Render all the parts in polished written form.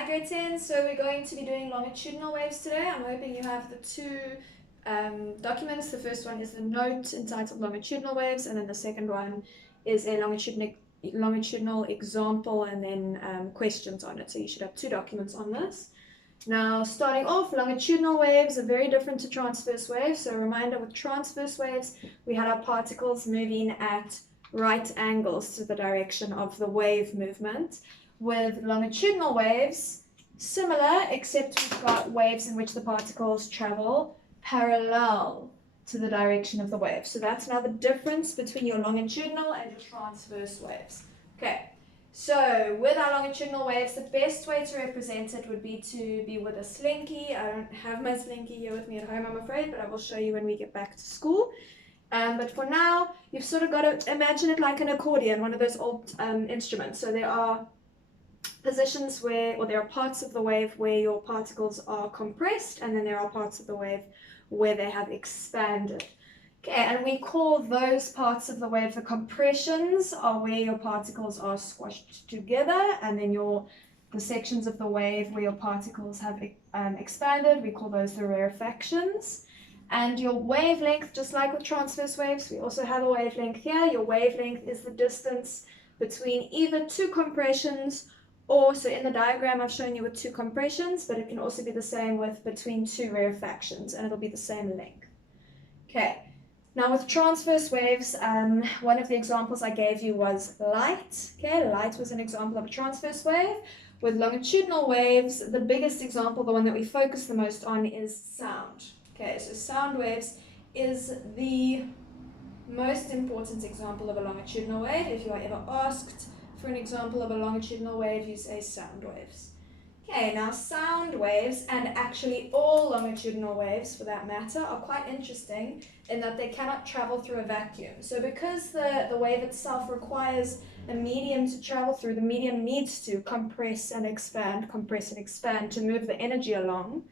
Hi grade 10, so we're going to be doing longitudinal waves today. I'm hoping you have the two documents. The first one is the note entitled longitudinal waves, and then the second one is a longitudinal example and then questions on it. So you should have two documents on this. Now, starting off, longitudinal waves are very different to transverse waves. So a reminder, with transverse waves, we had our particles moving at right angles to the direction of the wave movement. With longitudinal waves, similar, except we've got waves in which the particles travel parallel to the direction of the wave. So that's now the difference between your longitudinal and your transverse waves. Okay, so with our longitudinal waves, the best way to represent it would be to be with a slinky. I don't have my slinky here with me at home, I'm afraid, but I will show you when we get back to school. But for now, you've sort of got to imagine it like an accordion, one of those old instruments. So there are positions where, or there are parts of the wave where your particles are compressed, and then there are parts of the wave where they have expanded. Okay, and we call those parts of the wave, the compressions are where your particles are squashed together, and then the sections of the wave where your particles have expanded, we call those the rarefactions. And your wavelength, just like with transverse waves, we also have a wavelength here. Your wavelength is the distance between either two compressions, or, so in the diagram I've shown you with two compressions, but it can also be the same with between two rarefactions, and it'll be the same length. Okay, now with transverse waves, one of the examples I gave you was light. Okay, light was an example of a transverse wave. With longitudinal waves, the biggest example, the one that we focus the most on, is sound. Okay, so sound waves is the most important example of a longitudinal wave. If you are ever asked for an example of a longitudinal wave, you say sound waves. Okay, now sound waves, and actually all longitudinal waves for that matter, are quite interesting in that they cannot travel through a vacuum. So because the wave itself requires a medium to travel through, the medium needs to compress and expand to move the energy along.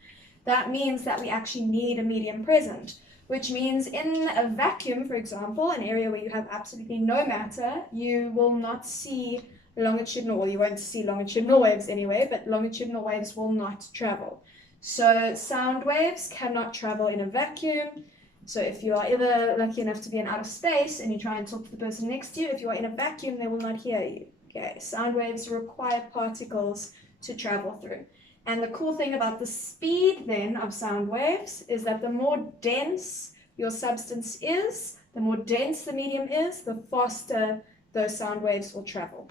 That means that we actually need a medium present, which means in a vacuum, for example, an area where you have absolutely no matter, you will not see longitudinal, well, you won't see longitudinal waves anyway, but longitudinal waves will not travel. So sound waves cannot travel in a vacuum. So if you are ever lucky enough to be in outer space and you try and talk to the person next to you, if you are in a vacuum, they will not hear you. Okay, sound waves require particles to travel through. And the cool thing about the speed then of sound waves is that the more dense your substance is, the more dense the medium is, the faster those sound waves will travel.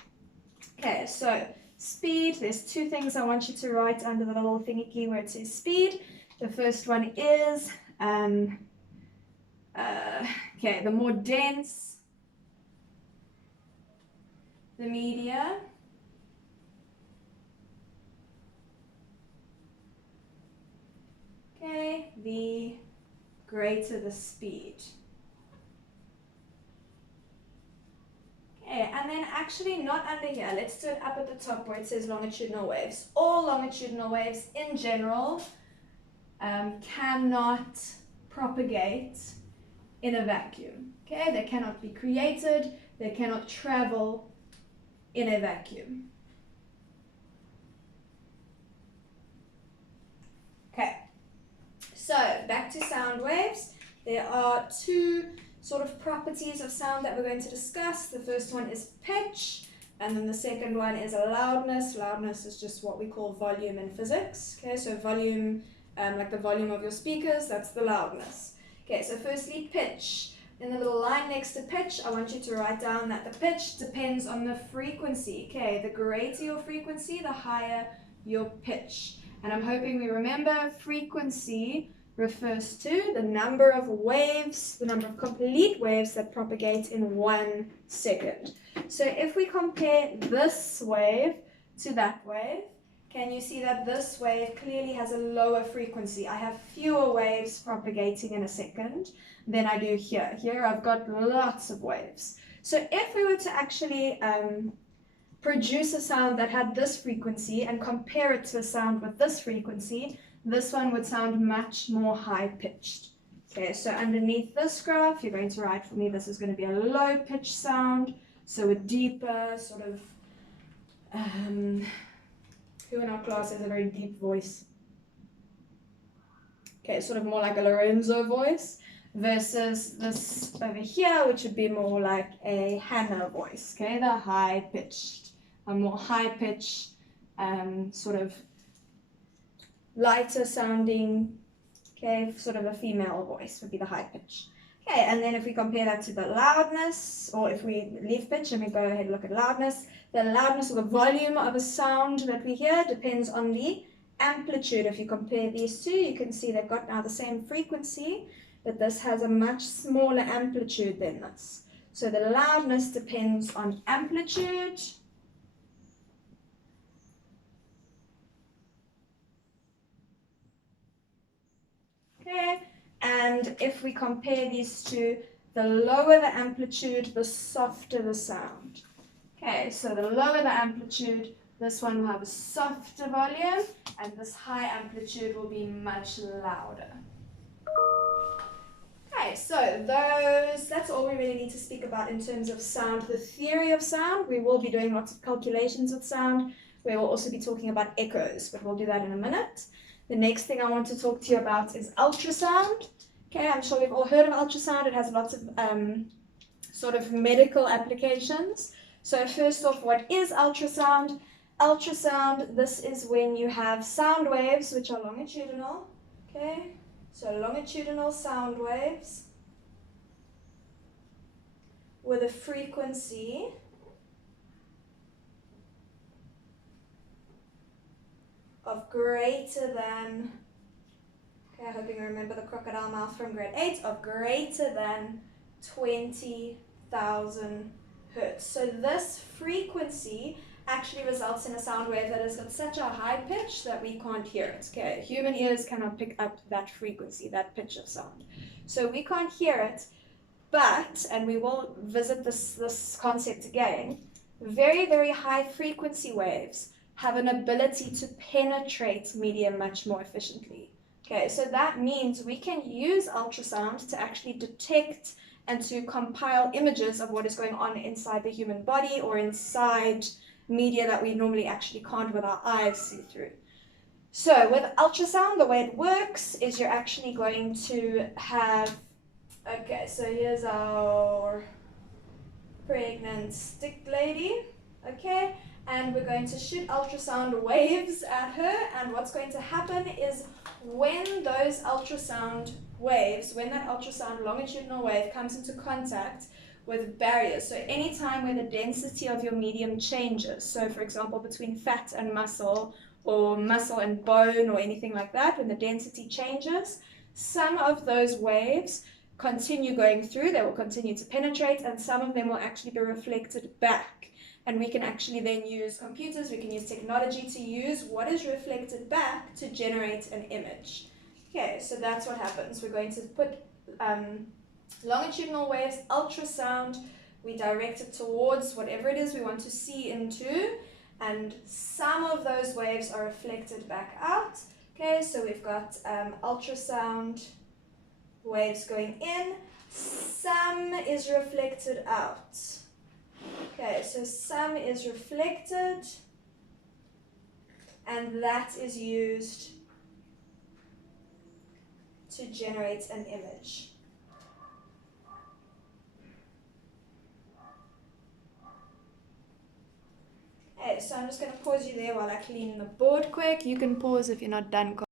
Okay, so speed, there's two things I want you to write under the little thingy where it says speed. The first one is, okay, the more dense the media, okay, the greater the speed. Okay, and then actually not under here, let's do it up at the top where it says longitudinal waves. All longitudinal waves in general cannot propagate in a vacuum. Okay, they cannot be created, they cannot travel in a vacuum. Okay, so back to sound waves. There are two sort of properties of sound that we're going to discuss. The first one is pitch, and then the second one is loudness. Loudness is just what we call volume in physics. Okay, so volume, like the volume of your speakers, that's the loudness. Okay, so firstly, pitch. In the little line next to pitch, I want you to write down that the pitch depends on the frequency. Okay, the greater your frequency, the higher your pitch. And I'm hoping we remember frequency refers to the number of waves, the number of complete waves that propagate in 1 second. So if we compare this wave to that wave, can you see that this wave clearly has a lower frequency? I have fewer waves propagating in a second than I do here. Here I've got lots of waves. So if we were to actually produce a sound that had this frequency and compare it to a sound with this frequency, this one would sound much more high-pitched. Okay, so underneath this graph, you're going to write for me, this is going to be a low-pitched sound, so a deeper sort of, who in our class has a very deep voice. Okay, sort of more like a Lorenzo voice, versus this over here, which would be more like a Hannah voice. Okay, the high-pitched, a more high-pitched, sort of lighter sounding, okay, sort of a female voice would be the high pitch. Okay, and then if we compare that to the loudness, or if we leave pitch and we go ahead and look at loudness, the loudness or the volume of a sound that we hear depends on the amplitude. If you compare these two, you can see they've got now the same frequency, but this has a much smaller amplitude than this. So the loudness depends on amplitude. Okay, and if we compare these two, the lower the amplitude, the softer the sound. Okay, so the lower the amplitude, this one will have a softer volume, and this high amplitude will be much louder. Okay, so that's all we really need to speak about in terms of sound. The theory of sound, we will be doing lots of calculations with sound. We will also be talking about echoes, but we'll do that in a minute. The next thing I want to talk to you about is ultrasound. Okay, I'm sure we've all heard of ultrasound. It has lots of sort of medical applications. So first off, what is ultrasound? Ultrasound, this is when you have sound waves which are longitudinal. Okay, so longitudinal sound waves with a frequency of greater than, okay, I hope you remember the crocodile mouth from grade 8, of greater than 20,000 hertz. So this frequency actually results in a sound wave that has got such a high pitch that we can't hear it. Okay, human ears cannot pick up that frequency, that pitch of sound. So we can't hear it, but, and we will visit this concept again, very, very high frequency waves have an ability to penetrate media much more efficiently. Okay, so that means we can use ultrasound to actually detect and to compile images of what is going on inside the human body or inside media that we normally actually can't with our eyes see through. So with ultrasound, the way it works is you're actually going to have, okay, so here's our pregnant stick lady, okay, and we're going to shoot ultrasound waves at her, and what's going to happen is when those ultrasound waves, when that ultrasound longitudinal wave comes into contact with barriers, so anytime where the density of your medium changes, so for example between fat and muscle, or muscle and bone, or anything like that, when the density changes, some of those waves continue going through, they will continue to penetrate, and some of them will actually be reflected back. And we can actually then use computers, we can use technology to use what is reflected back to generate an image. Okay, so that's what happens. We're going to put longitudinal waves, ultrasound, we direct it towards whatever it is we want to see into, and some of those waves are reflected back out. Okay, so we've got ultrasound waves going in, some is reflected out. Okay, so some is reflected, and that is used to generate an image. Okay, so I'm just going to pause you there while I clean the board quick. You can pause if you're not done.